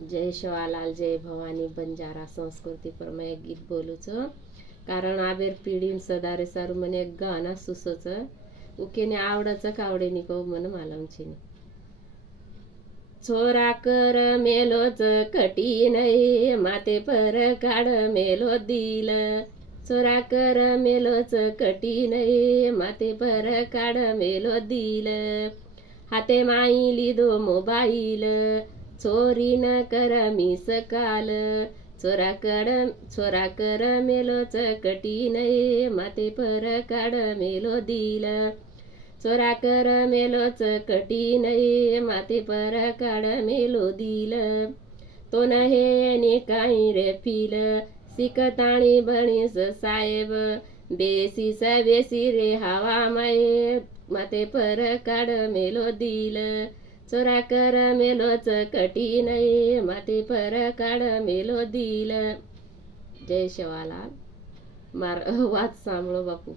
जय शिवालाल जय भवानी बंजारा संस्कृति पर मैं एक गीत बोलू छो। कारण आबेर पीढ़ी सदारे सारू मने एक गाना सुसो छ उकेने आवडच कावडे निको मन मालम छिनी। छोरा कर मेलो च कठीण माते पर काढ मेलो दिल। छोरा कर मेलो च कठीण माते पर काढ मेलो दिल। हाते माई लिदो मोबाईल छोरी न कर मिस काल। छोरा कर मेलो च कठीण माते पर काढ मेलो दिल। छोरा कर मेलो च कठीण माते पर काढ मेलो दिल। तो न हे नि काही रे फिल सिकताणी बणीस साहेब। बेसी बेसी रे हवा माये माते पर काढ मेलो दिल। छोरा कर मेलो च कठीण माते पर काढ मेलो दिल। जय शिवालाल। वाच सांभळो बापू।